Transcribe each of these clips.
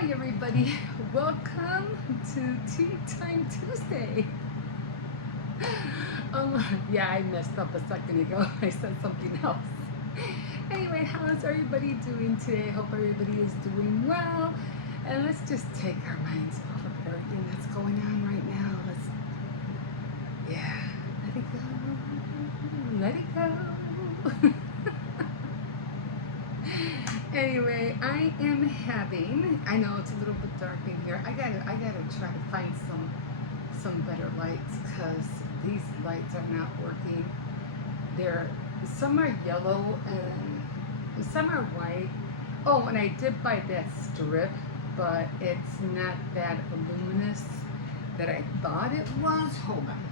Hi everybody, welcome to Tea Time Tuesday. Yeah, I messed up a second ago. I said something else. Anyway, how's everybody doing today? Hope everybody is doing well. And let's just take our minds off of everything that's going on right now. Let it go. Let it go. Anyway, I am having, I know it's a little bit dark in here. I gotta try to find some better lights because these lights are not working. Some are yellow and some are white. Oh, and I did buy that strip, but it's not that luminous that I thought it was. Hold on.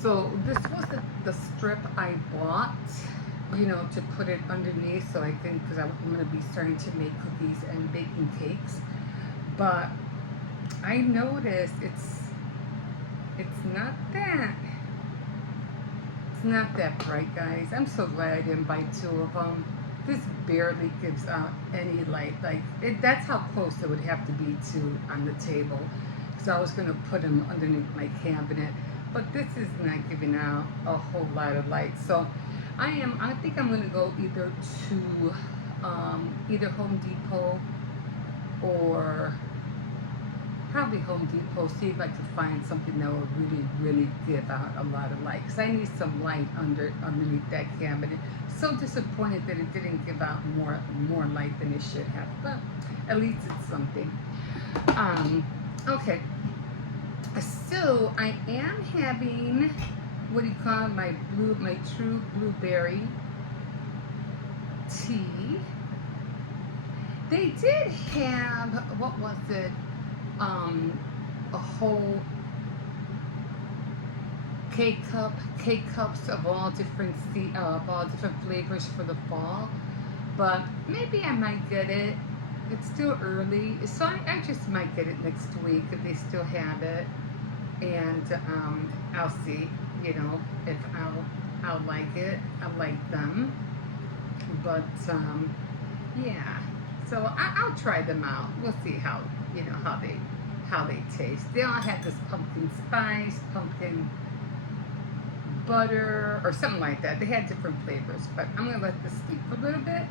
So this was the strip I bought, to put it underneath so I can, because I'm going to be starting to make cookies and baking cakes. But I noticed it's not that bright, guys. I'm so glad I didn't buy two of them. This barely gives out any light. That's how close it would have to be to on the table. So I was going to put them underneath my cabinet. But this is not giving out a whole lot of light. So I think I'm going to go either to either Home Depot or probably Home Depot, see if I can find something that will really give out a lot of light. Because I need some light underneath that cabinet. So disappointed that it didn't give out more light than it should have. But at least it's something. Okay. So I am having, what do you call it, my true blueberry tea. They did have, what was it, a whole K-cups of all different flavors for the fall, but maybe I might get it. It's still early, so I just might get it next week if they still have it, and I'll see, if I'll like it. I like them, but yeah. So I'll try them out. We'll see how they taste. They all have this pumpkin spice, pumpkin butter, or something like that. They had different flavors, but I'm gonna let this steep a little bit.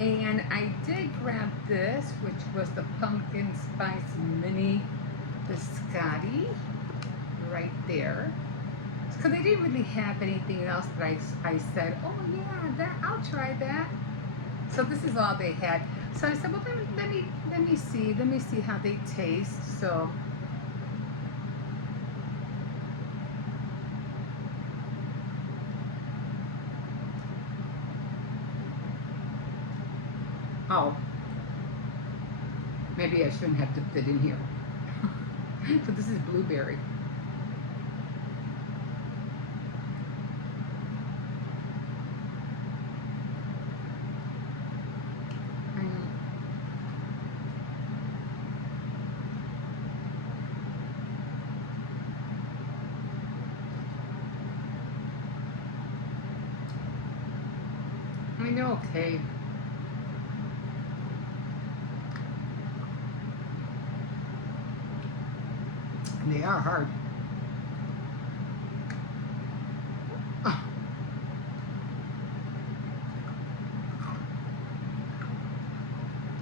And I did grab this, which was the pumpkin spice mini biscotti, right there. Because they didn't really have anything else that I said, oh yeah, I'll try that. So this is all they had. So I said, well, let me see how they taste. So oh, maybe I shouldn't have dipped it in here. So this is blueberry. I mean, they're okay. And they are hard.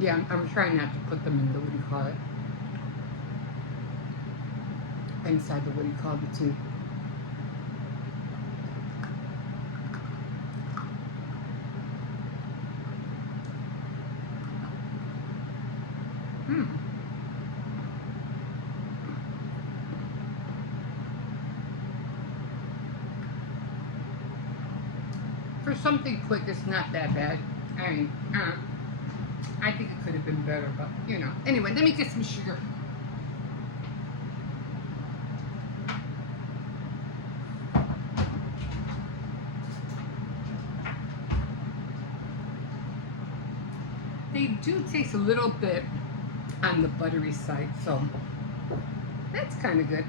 Yeah, I'm trying not to put them in the, what do you call it? Inside the, what do you call it, too? For something quick, it's not that bad. I mean, I think it could have been better, but Anyway, let me get some sugar. They do taste a little bit on the buttery side, so that's kind of good.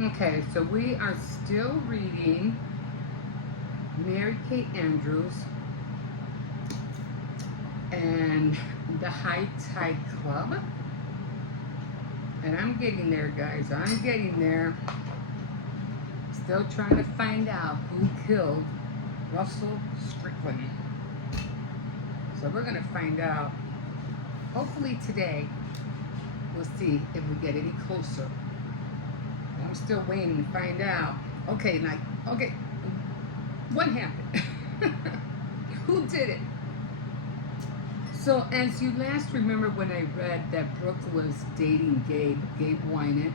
Okay, so we are still reading Mary Kate Andrews and the High Tide Club. And I'm getting there, guys. I'm getting there. Still trying to find out who killed Russell Strickland. So we're going to find out. Hopefully today, we'll see if we get any closer. I'm still waiting to find out. Okay, what happened? Who did it? So, as you last remember when I read that Brooke was dating Gabe Wynant,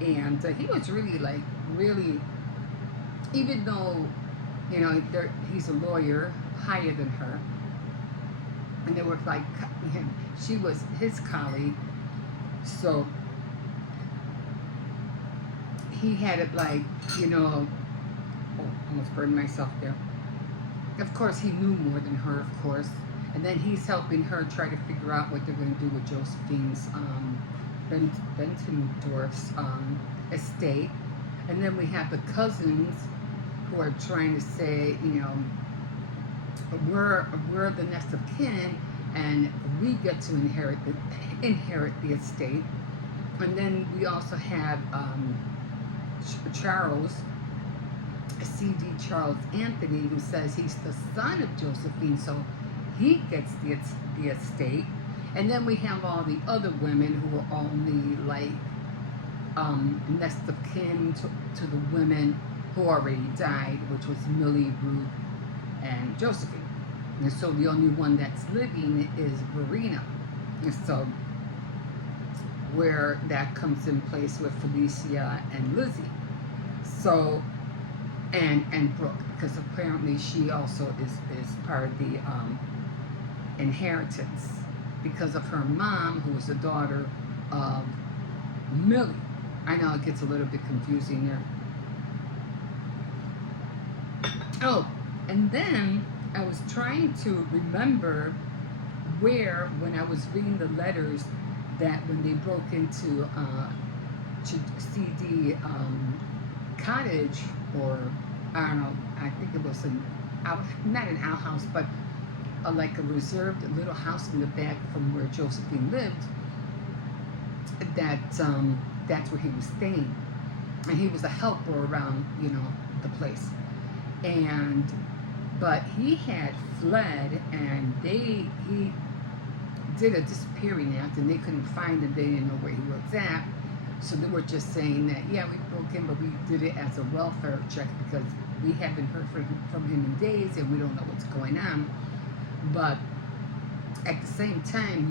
and he was really, even though, he's a lawyer higher than her, and they were like, she was his colleague, so he had it like, almost burned myself there. Of course, he knew more than her, of course. And then he's helping her try to figure out what they're going to do with Josephine's Bentendorf's estate. And then we have the cousins who are trying to say, we're the next of kin, and we get to inherit the estate. And then we also have Charles, C.D. Charles Anthony, who says he's the son of Josephine, so he gets the estate. And then we have all the other women who are only like next of kin to the women who already died, which was Millie, Ruth, and Josephine. And so the only one that's living is Verena. And so where that comes in place with Felicia and Lizzie. So, and Brooke, because apparently she also is part of the inheritance because of her mom, who was the daughter of Millie. I know it gets a little bit confusing there. Oh, and then I was trying to remember where, when I was reading the letters, that when they broke into CD cottage, or I don't know, I think it was not an outhouse, but like a reserved little house in the back from where Josephine lived, that's where he was staying. And he was a helper around, the place. But he had fled, and he did a disappearing act, and they couldn't find him. They didn't know where he was at. So they were just saying that, yeah, we broke in, but we did it as a welfare check because we haven't heard from him in days, and we don't know what's going on. But at the same time,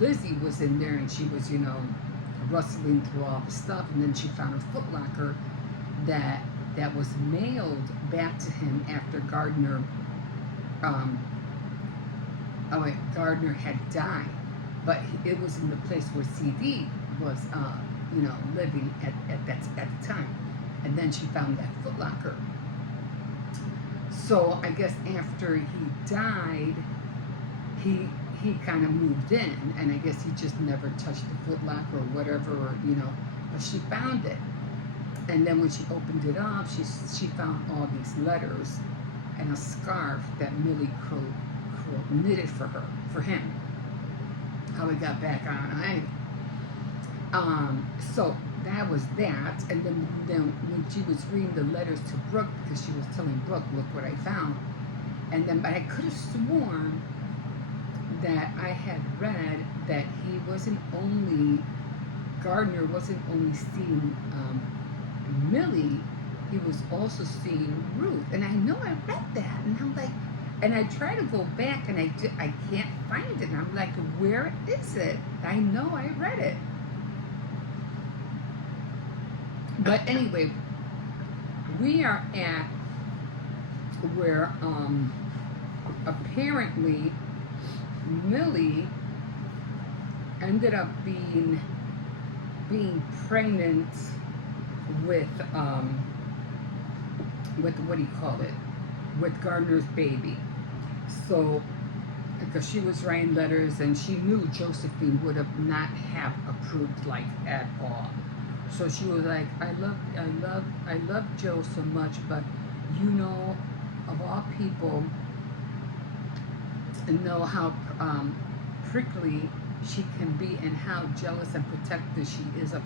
Lizzie was in there, and she was, rustling through all the stuff, and then she found a footlocker that was mailed back to him after Gardner had died, but it was in the place where CD was, living at the time, and then she found that footlocker. So I guess after he died, he kind of moved in, and I guess he just never touched the footlocker or whatever, but she found it. And then when she opened it up, she found all these letters and a scarf that Millie Crow knitted for him. How he got back on. So that was that. And then when she was reading the letters to Brooke, because she was telling Brooke, look what I found. But I could have sworn that I had read that Gardner wasn't only seeing Millie, he was also seeing Ruth. And I know I read that, and I'm like, and I try to go back, and I can't find it. And I'm like, where is it? I know I read it. But anyway, we are at where apparently Millie ended up being pregnant with what do you call it? With Gardner's baby. So, because she was writing letters, and she knew Josephine would have not have approved, like, at all. So she was like, I love Joe so much, but you know, of all people, know how prickly she can be and how jealous and protective she is of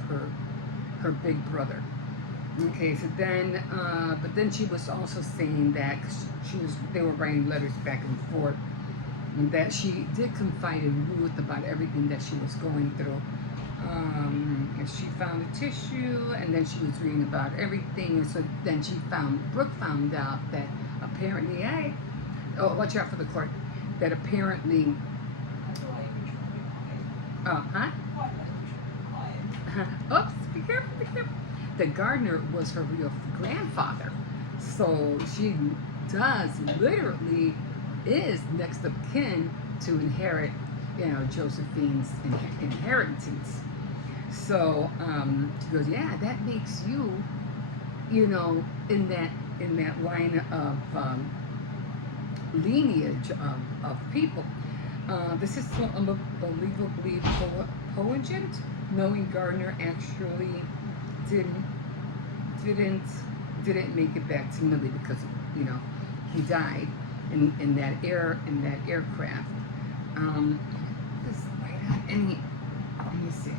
her big brother. Okay, so then, but then she was also saying that 'cause they were writing letters back and forth, that she did confide in Ruth about everything that she was going through. And she found a tissue, and then she was reading about everything. And so then Brooke found out that apparently, oh, watch out for the court, that apparently, huh? Oops, be careful, be careful. The gardener was her real grandfather. So she does literally is next of kin to inherit, Josephine's inheritance. So she goes, yeah, that makes you, in that line of lineage of people. This is so unbelievably poignant, knowing Gardner actually didn't didn't didn't make it back to Millie because he died in that aircraft. This might have any. Let me see.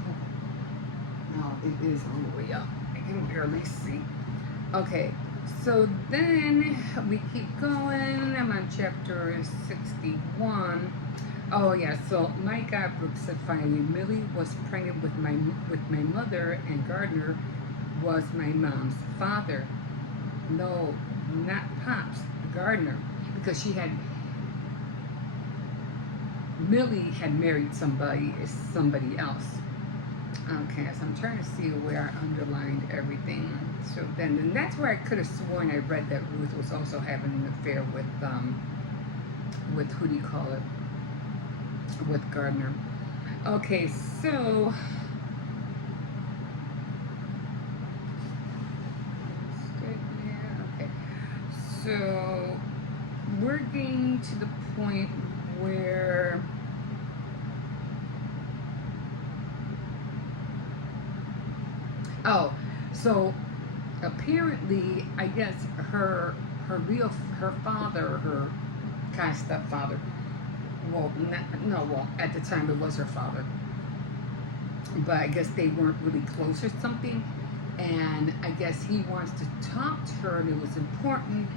No, it is all the way up. I can barely see. Okay, so then we keep going. I'm on chapter 61. Oh yeah, so my God, Brooks said finally, Millie was pregnant with my mother, and Gardner was my mom's father. No, not Pops, Gardner, because Millie had married somebody else. Okay, so I'm trying to see where I underlined everything. So then and that's where I could have sworn I read that Ruth was also having an affair with who do you call it? With Gardner. Okay, so okay, so we're getting to the point where so apparently, I guess her father, her kind of stepfather. Well, no, well, at the time it was her father, but I guess they weren't really close or something. And I guess he wants to talk to her, and it was important.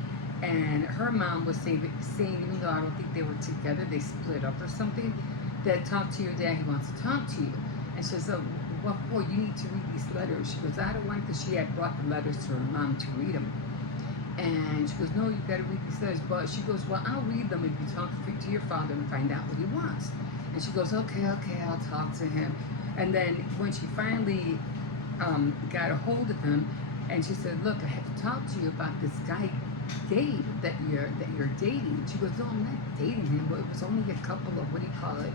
And her mom was saying, even though I don't think they were together, they split up or something. That talk to your dad, he wants to talk to you. And she says, oh, what for? You need to read these letters. She goes, I don't want, because she had brought the letters to her mom to read them. And she goes, no, you got to read these letters. But she goes, well, I'll read them if you talk to your father and find out what he wants. And she goes, okay, I'll talk to him. And then when she finally got a hold of him, and she said, look, I have to talk to you about this guy, Gabe, that you're dating. She goes, no, I'm not dating him, but it was only a couple of, what do you call it,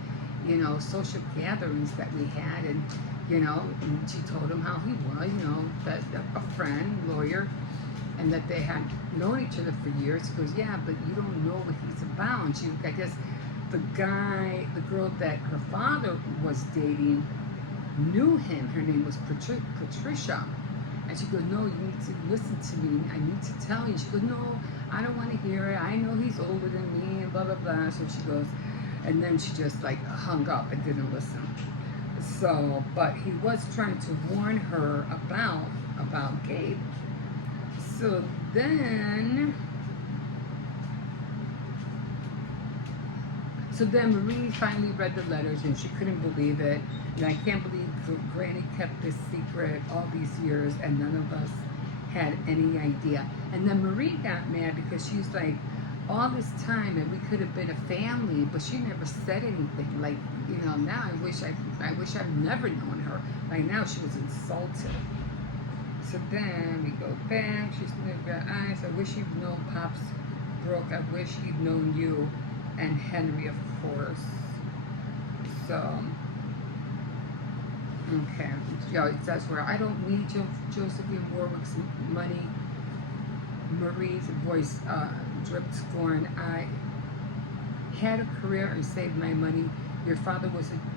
social gatherings that we had. And, and she told him how he was, that a friend, lawyer, and that they had known each other for years. She goes, yeah, but you don't know what he's about. And I guess the girl that her father was dating knew him. Her name was Patricia. And she goes, no, you need to listen to me. I need to tell you. She goes, no, I don't want to hear it. I know he's older than me and blah, blah, blah. So she goes, and then she just like hung up and didn't listen. So, but he was trying to warn her about Gabe. So then Marie finally read the letters, and she couldn't believe it. And I can't believe Granny kept this secret all these years, and none of us had any idea. And then Marie got mad because she's like, all this time, and we could have been a family, but she never said anything. Like, now I wish I'd never known her. Like, now she was insulted. So then we go back. She's never got eyes. I wish you'd known Pops, Brooke. I wish he'd known you, and Henry, of course. So, okay. It says where I don't need Josephine Warwick's money. Marie's voice dripped scorn. I had a career and saved my money. Your father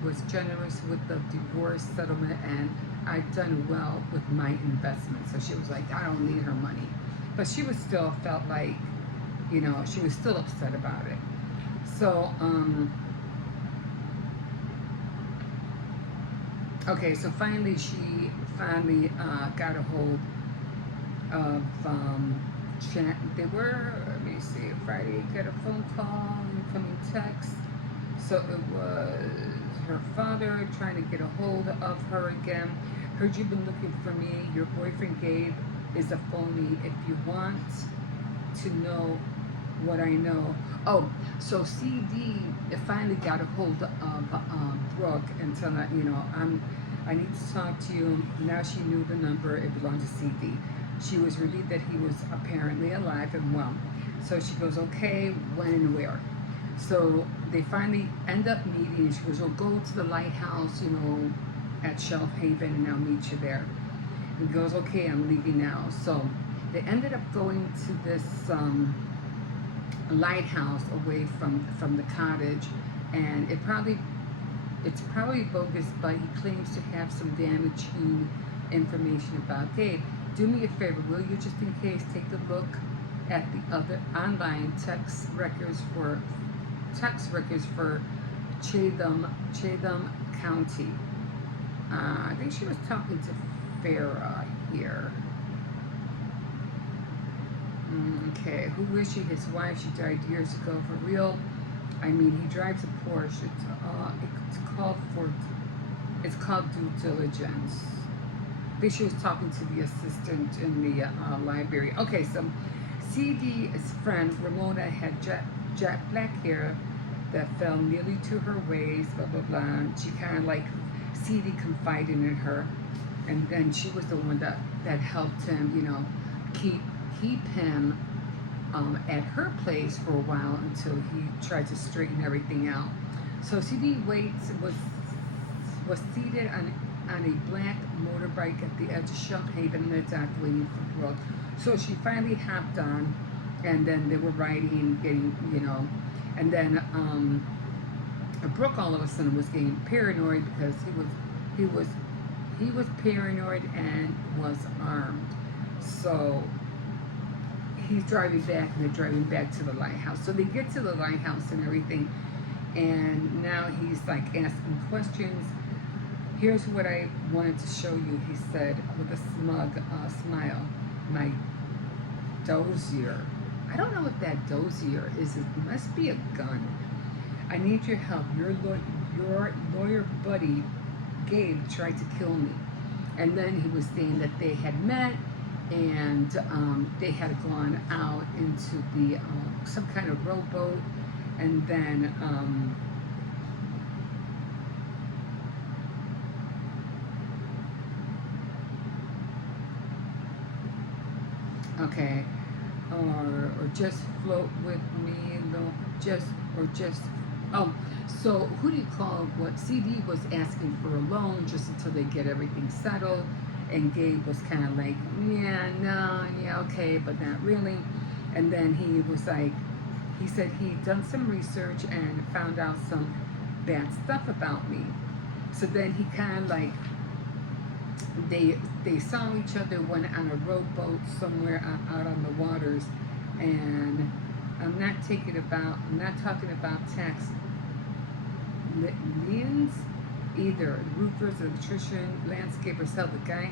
was generous with the divorce settlement, and I'd done well with my investment. So she was like, I don't need her money. But she was still felt like, she was still upset about it. So, okay, so finally she finally got a hold of they were, let me see, Friday, got a phone call, incoming text. So it was her father trying to get a hold of her again. Heard you've been looking for me. Your boyfriend Gabe is a phony. If you want to know what I know. Oh, so CD finally got a hold of Brooke and told her, I need to talk to you. Now she knew the number. It belonged to CD. She was relieved that he was apparently alive and well. So she goes, okay, when and where? So they finally end up meeting. She goes, "Oh, go to the lighthouse, at Shelf Haven, and I'll meet you there." And he goes, "Okay, I'm leaving now." So they ended up going to this lighthouse away from the cottage, and it's probably bogus, but he claims to have some damaging information about Gabe. Do me a favor, will you, just in case, take a look at the other online text records for Chatham County. I think she was talking to Farah here. Okay, who is she? His wife. She died years ago. For real? I mean, he drives a Porsche. It's called due diligence. I think she was talking to the assistant in the library. Okay, so CD's friend Ramona had jet black hair that fell nearly to her waist, blah, blah, blah. She kind of like, CD confided in her. And then she was the one that helped him, keep him at her place for a while until he tried to straighten everything out. So CD was seated on a black motorbike at the edge of Shelf Haven in the dock waiting for Brooke. So she finally hopped on, and then they were riding, and then Brooke all of a sudden was getting paranoid because he was paranoid and was armed. So he's driving back, and they're driving back to the lighthouse. So they get to the lighthouse and everything, and now he's like asking questions. Here's what I wanted to show you, he said with a smug smile. My dozier. I don't know what that dozier is. It must be a gun. I need your help. Your lawyer buddy, Gabe, tried to kill me. And then he was saying that they had met, and they had gone out into the some kind of rowboat, and then okay, or just float with me, oh, so who do you call? What CD was asking for a loan just until they get everything settled, and Gabe was kind of like, yeah, no, yeah, okay, but not really. And then he was like, he said he'd done some research and found out some bad stuff about me. So then he kind of like, they saw each other, went on a rowboat somewhere out on the waters, and I'm not talking about tax liens either. Roofers, electrician, landscapers. Hell, the guy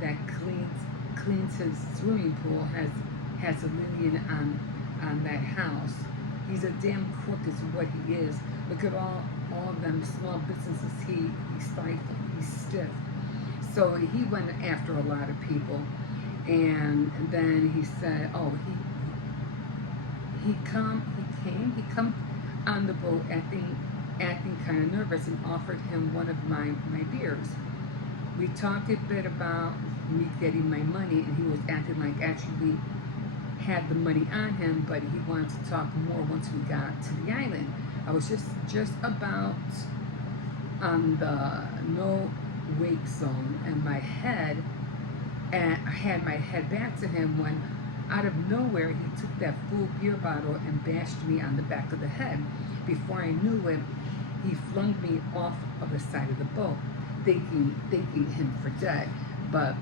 that cleans his swimming pool has a lien on that house. He's a damn crook is what he is. Look at all of them small businesses he stifled. He's stiff. So he went after a lot of people, and then he said, oh, he come on the boat acting kind of nervous, and offered him one of my beers. We talked a bit about me getting my money, and he was acting like actually had the money on him, but he wanted to talk more once we got to the island. I was just about on the no wake zone, and I had my head back to him when out of nowhere he took that full beer bottle and bashed me on the back of the head. Before I knew it, he flung me off of the side of the boat. thinking him for dead. But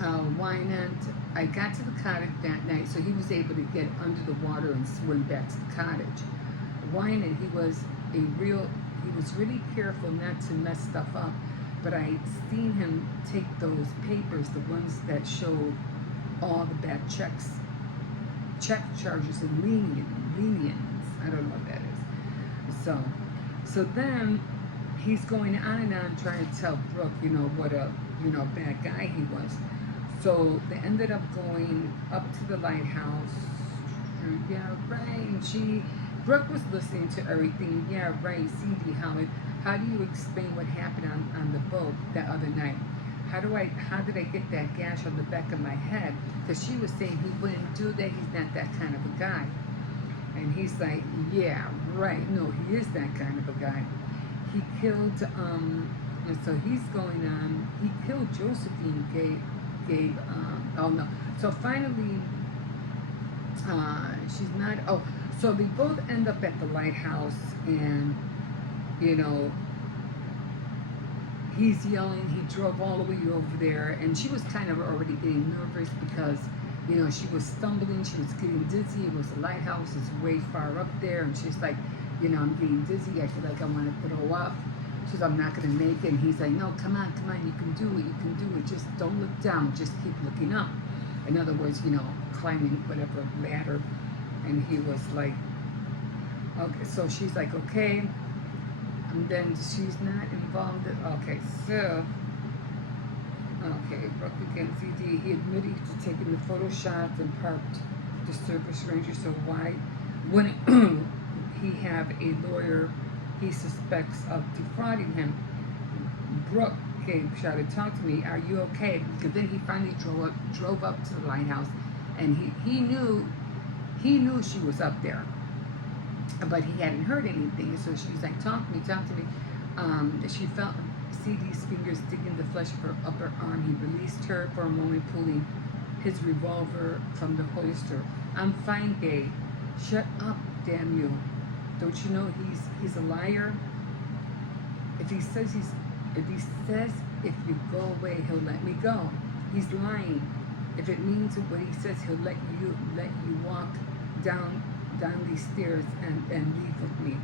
Wynand, I got to the cottage that night, so he was able to get under the water and swim back to the cottage. Wynand, he was really careful not to mess stuff up, but I seen him take those papers, the ones that showed all the bad check charges and lenience. I don't know what that is. So then he's going on and on trying to tell Brooke, what a bad guy he was. So they ended up going up to the lighthouse. Yeah, right. And Brooke was listening to everything. Yeah, right. CD, how do you explain what happened on the boat that other night? How did I get that gash on the back of my head? Because she was saying he wouldn't do that. He's not that kind of a guy. And he's like, yeah, right. No, he is that kind of a guy. He killed, and so he's going on. He killed Josephine, Gabe, oh no. So finally, she's not, so they both end up at the lighthouse, and, he's yelling. He drove all the way over there, and she was kind of already getting nervous because, she was stumbling, she was getting dizzy. It was the lighthouse, it's way far up there, and she's like, I'm getting dizzy. I feel like I want to throw up. She says, I'm not going to make it. And he's like, no, come on, you can do it. Just don't look down, just keep looking up. In other words, climbing whatever ladder. And he was like, okay, so she's like, okay. And then she's not involved. Okay, Brooke against CD. He admitted to taking the photo shots and parked the service ranger. So why wouldn't he have a lawyer he suspects of defrauding him? Brooke shouted, talk to me, are you okay? Because then he finally drove up to the lighthouse, and he knew she was up there, but he hadn't heard anything. So she's like, talk to me. She felt CD's fingers digging the flesh of her upper arm. He released her for a moment, pulling his revolver from the holster. I'm fine, Gabe. Shut up, damn you. Don't you know he's a liar? If he says if you go away, he'll let me go. He's lying. If it means what he says, he'll let you walk down these stairs and leave with me.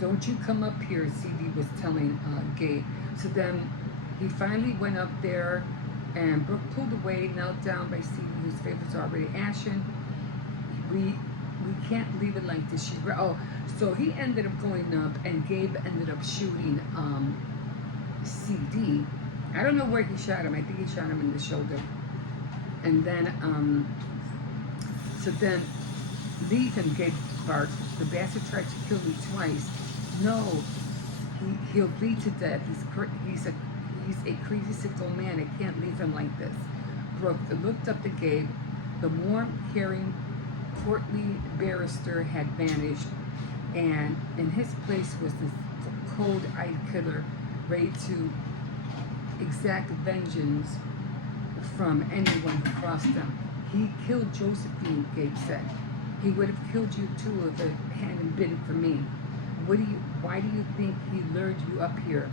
Don't you come up here, CD was telling Gabe. So then he finally went up there, and Brooke pulled away, knelt down by CD, whose face was already ashen. We can't leave it like this. So he ended up going up, and Gabe ended up shooting CD. I don't know where he shot him. I think he shot him in the shoulder. And then, so then leave him, Gabe barked. The bastard tried to kill me twice. No, he'll bleed to death. He's a crazy, sick old man. I can't leave him like this. Brooke looked up at Gabe. The warm, caring, portly barrister had vanished, and in his place was this cold-eyed killer ready to exact vengeance from anyone who crossed them. He killed Josephine, Gabe said. He would have killed you too if it hadn't been for me. Why do you think he lured you up here?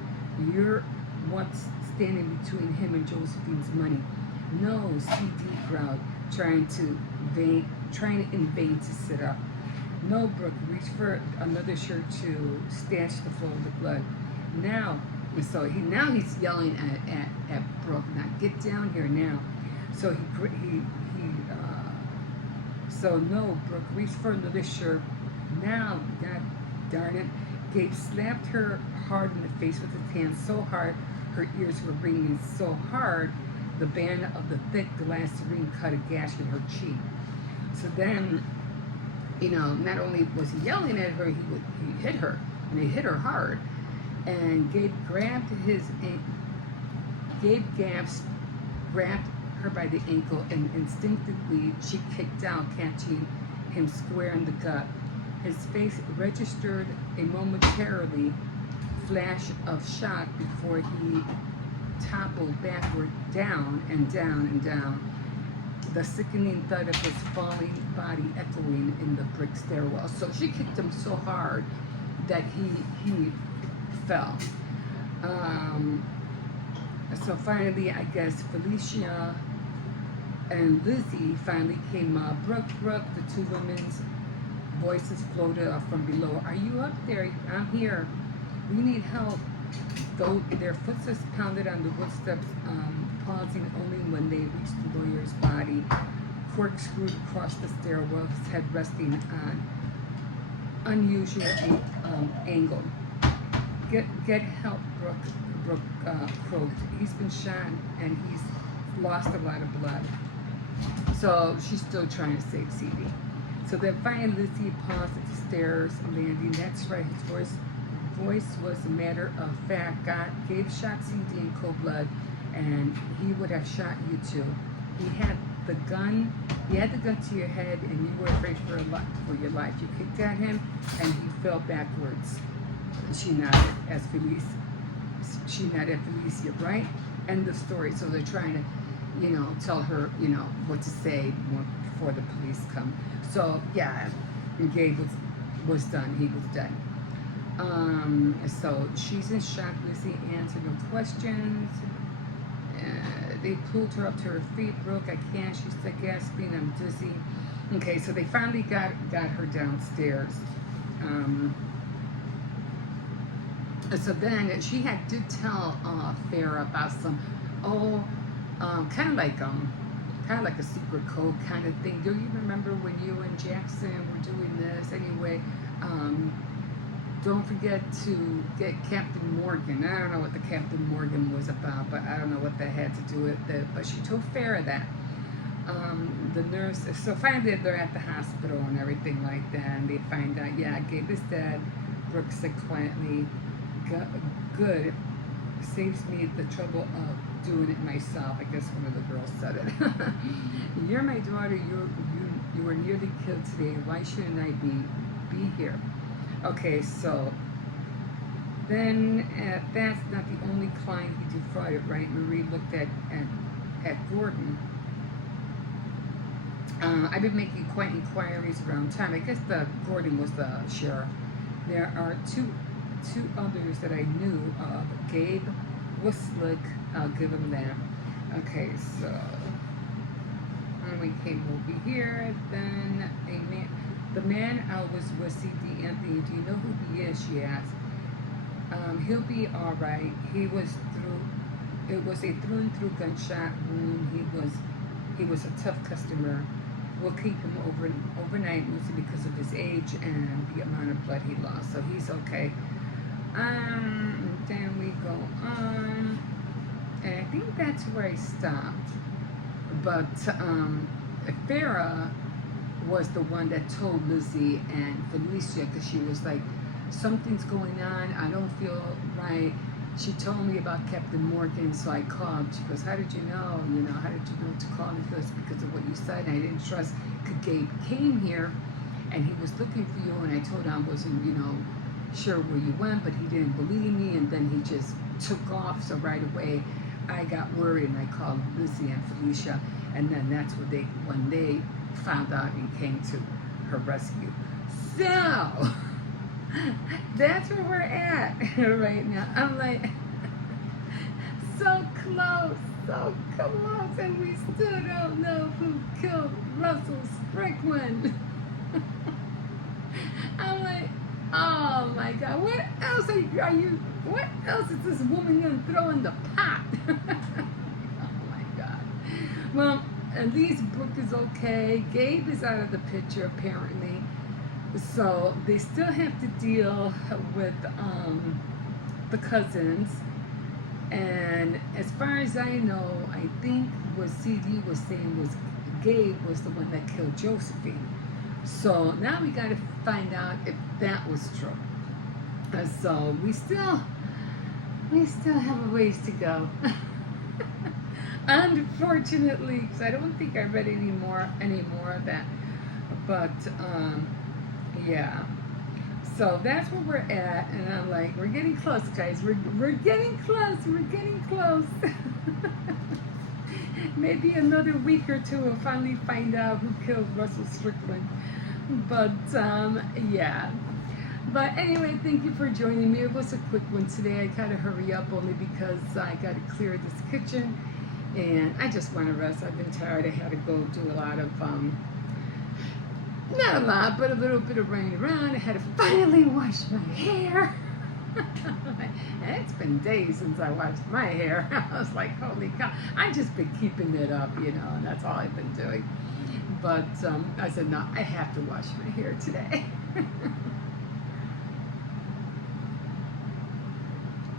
You're what's standing between him and Josephine's money. No, CD growled, trying in vain to sit up. No, Brooke reached for another shirt to stanch the flow of the blood. Now he's yelling at Brooke. Now get down here now. So so no, Brooke reached for another shirt. Now, God darn it. Gabe slapped her hard in the face with his hand, so hard her ears were ringing so hard the band of the thick glass ring cut a gash in her cheek. So then, not only was he yelling at her, he hit her, and he hit her hard. And Gabe grabbed her by the ankle, and instinctively she kicked out, catching him square in the gut. His face registered a momentarily flash of shock before he toppled backward, down and down and down, the sickening thud of his falling body echoing in the brick stairwell. So she kicked him so hard that he fell. Um, so finally, I guess Felicia and Lizzie finally came up. Brooke, the two women's voices floated up from below. Are you up there? I'm here. We need help. Though their footsteps pounded on the wood steps, pausing only when they reached the lawyer's body, corkscrewed across the stairwell, his head resting on unusual angle. Get help, Brooke croaked. He's been shot and he's lost a lot of blood. So she's still trying to save CD. So then finally Lizzie paused at the stairs landing. That's right, his voice was a matter of fact. Gabe shot CD in cold blood, and he would have shot you too. He had the gun to your head, and you were afraid for your life. You kicked at him, and he fell backwards. She nodded as Felicia. She nodded at Felicia, right? End of story. So they're trying to, tell her, what to say before the police come. So yeah, Gabe was done. He was done. So she's in shock. Lizzie answered no questions. They pulled her up to her feet. Brooke, I can't. She said, gasping, I'm dizzy. Okay, so they finally got her downstairs. So then she did tell Farrah about some, kind of like a secret code kind of thing. Do you remember when you and Jackson were doing this? Anyway, don't forget to get Captain Morgan. I don't know what the Captain Morgan was about, but I don't know what that had to do with it. But she told Farrah that. The nurse, so finally they're at the hospital and everything like that, and they find out, yeah, Gabe is dead. Brooke said quietly, good. Saves me the trouble of doing it myself. I guess one of the girls said it. You're my daughter. You were nearly killed today. Why shouldn't I be here? Okay, so then that's not the only client he defrauded, right? Marie looked at Gordon. I've been making quite inquiries around town. I guess Gordon was the sheriff. There are two others that I knew of. Gabe was slick. I'll give him that. Okay, so we came over here. Then the man was with CD Anthony. Do you know who he is? She asked. He'll be all right. It was a through and through gunshot wound. He was a tough customer. We'll keep him overnight, mostly because of his age and the amount of blood he lost. So he's okay. Then we go on, and I think that's where I stopped. But Farrah was the one that told Lizzie and Felicia, because she was like, something's going on. I don't feel right. She told me about Captain Morgan, so I called. She goes, how did you know? How did you know to call me? Because of what you said. And I didn't trust, because Gabe came here, and he was looking for you, and I told him I wasn't, sure where you went, but he didn't believe me, and then he just took off. So right away, I got worried, and I called Lizzie and Felicia, and then that's when they found out and came to her rescue. So that's where we're at right now. I'm like, so close, and we still don't know who killed Russell Strickland. I'm like, oh my God, what else what else is this woman gonna throw in the pot? Oh my God. Well, at least Brooke is okay. Gabe is out of the picture apparently. So they still have to deal with the cousins. And as far as I know, I think what CD was saying was Gabe was the one that killed Josephine. So now we got to find out if that was true. So we still have a ways to go. Unfortunately, because I don't think I read any more of that. But yeah. So that's where we're at, and I'm like, we're getting close, guys. We're getting close. We're getting close. Maybe another week or two we'll finally find out who killed Russell Strickland. But yeah. But anyway, thank you for joining me. It was a quick one today. I gotta hurry up only because I gotta clear this kitchen and I just want to rest. I've been tired. I had to go do a lot of not a lot, but a little bit of running around. I had to finally wash my hair. And it's been days since I washed my hair. I was like, holy cow. I just been keeping it up, and that's all I've been doing. But I said, no, I have to wash my hair today.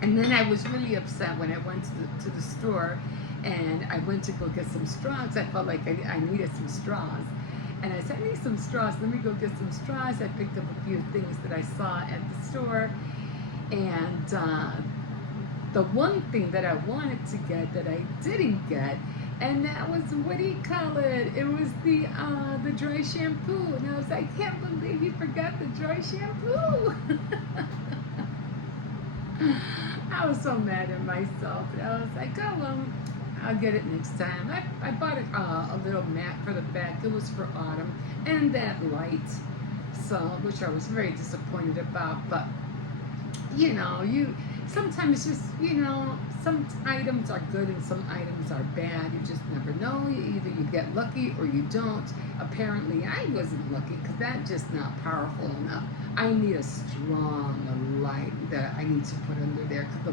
And then I was really upset when I went to the store and I went to go get some straws. I felt like I needed some straws. And I said, I need some straws. Let me go get some straws. I picked up a few things that I saw at the store. And the one thing that I wanted to get that I didn't get, and that was, what do you call it? It was the dry shampoo. And I was like, I can't believe you forgot the dry shampoo. I was so mad at myself. And I was like, oh, well, I'll get it next time. I bought a little mat for the back. It was for autumn. And that light, so, which I was very disappointed about. But, sometimes it's just, some items are good and some items are bad. You just never know. Either you get lucky or you don't. Apparently, I wasn't lucky because that's just not powerful enough. I need a strong light that I need to put under there because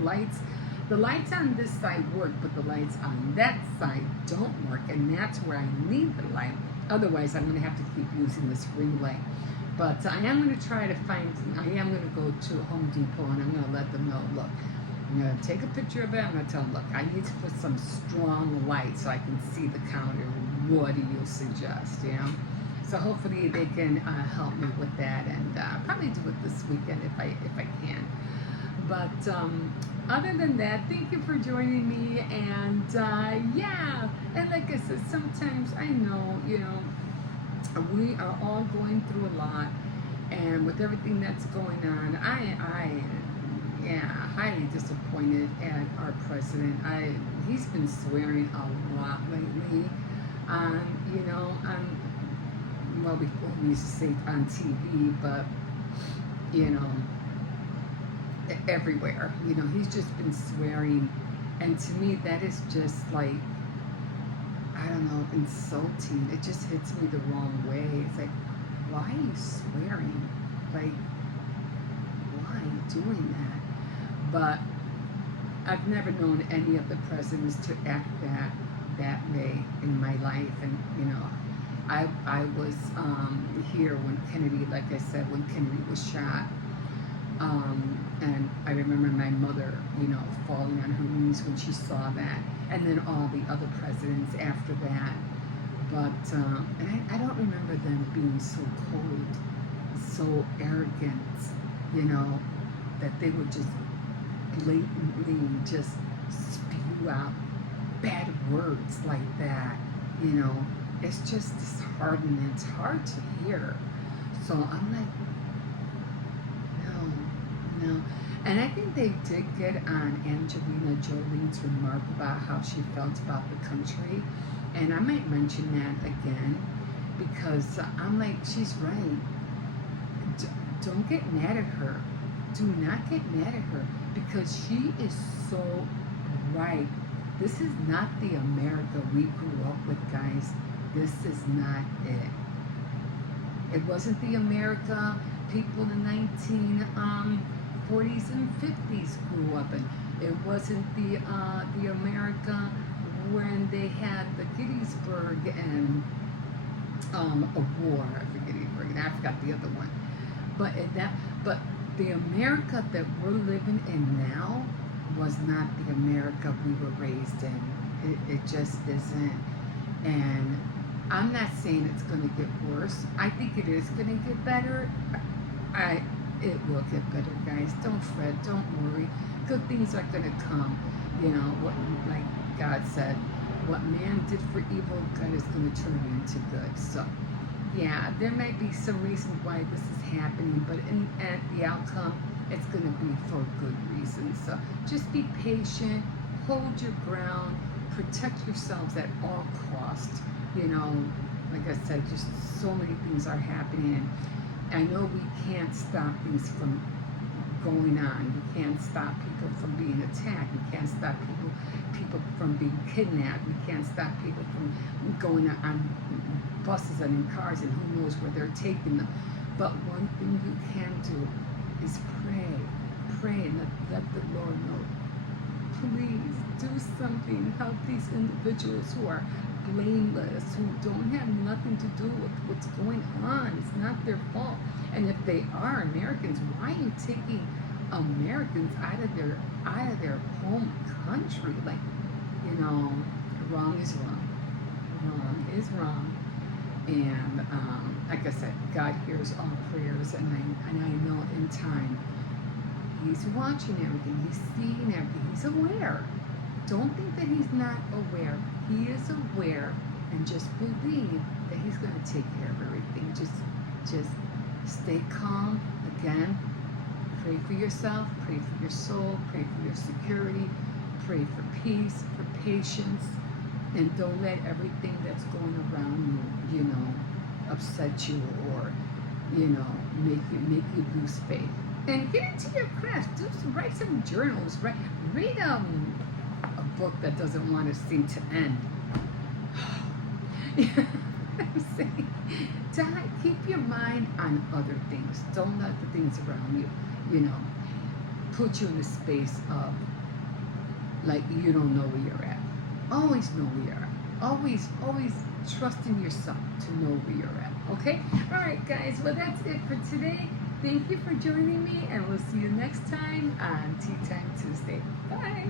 the lights on this side work, but the lights on that side don't work, and that's where I need the light. Otherwise, I'm going to have to keep using this ring light. But I am going to try to I am going to go to Home Depot and I'm going to let them know, look, I'm going to take a picture of it. I'm going to tell them, look, I need to put some strong light so I can see the counter. What do you suggest? So hopefully they can help me with that, and probably do it this weekend if I can. But other than that, thank you for joining me. And yeah, and like I said, sometimes I know, we are all going through a lot, and with everything that's going on, I highly disappointed at our president. He's been swearing a lot lately. Well, before we used to say on TV, but everywhere. He's just been swearing, and to me that is just like, I don't know, insulting. It just hits me the wrong way. It's like, why are you swearing? Like, why are you doing that? But I've never known any of the presidents to act that way in my life. And I was here when Kennedy, like I said, when Kennedy was shot. And I remember my mother, falling on her knees when she saw that, and then all the other presidents after that. But and I don't remember them being so cold, so arrogant, that they would just blatantly just spew out bad words like that. It's just disheartening. It's hard to hear. So I'm like, no. And I think they did get on Angelina Jolie's remark about how she felt about the country. And I might mention that again because I'm like, she's right. Don't get mad at her. Do not get mad at her because she is so right. This is not the America we grew up with, guys. This is not it. It wasn't the America people in the 1940s and 50s grew up in. It wasn't the America when they had the Gettysburg and a war. Gettysburg, and I forgot the other one. But the America that we're living in now was not the America we were raised in. It just isn't. And I'm not saying it's going to get worse. I think it is going to get better. It will get better, guys. Don't fret. Don't worry. Good things are going to come. What, like God said, what man did for evil, God is going to turn into good. So, yeah, there might be some reasons why this is happening, but at the outcome, it's going to be for good reasons. So just be patient, hold your ground, protect yourselves at all costs. Like I said, just so many things are happening. I know we can't stop things from going on. We can't stop people from being attacked. We can't stop people from being kidnapped. We can't stop people from going on buses and in cars and who knows where they're taking them. But one thing you can do is pray. Pray and let the Lord know. Please do something. Help these individuals who are blameless, who don't have nothing to do with what's going on. It's not their fault. And if they are Americans, why are you taking Americans out of their home country? Like, wrong is wrong. Wrong is wrong. And like I said, God hears all prayers, and I know in time He's watching everything. He's seeing everything. He's aware. Don't think that He's not aware. He is aware, and just believe that He's going to take care of everything. Just stay calm. Again, pray for yourself, pray for your soul, pray for your security, pray for peace, for patience, and don't let everything that's going around you, upset you or, make you lose faith. And get into your craft. Write some journals. Read a book that doesn't want to seem to end. I'm saying, keep your mind on other things. Don't let the things around you, put you in a space of like you don't know where you're at. Always know where you're at. Always trust in yourself to know where you're at. Okay? All right, guys. Well, that's it for today. Thank you for joining me, and we'll see you next time on Tea Time Tuesday. Bye.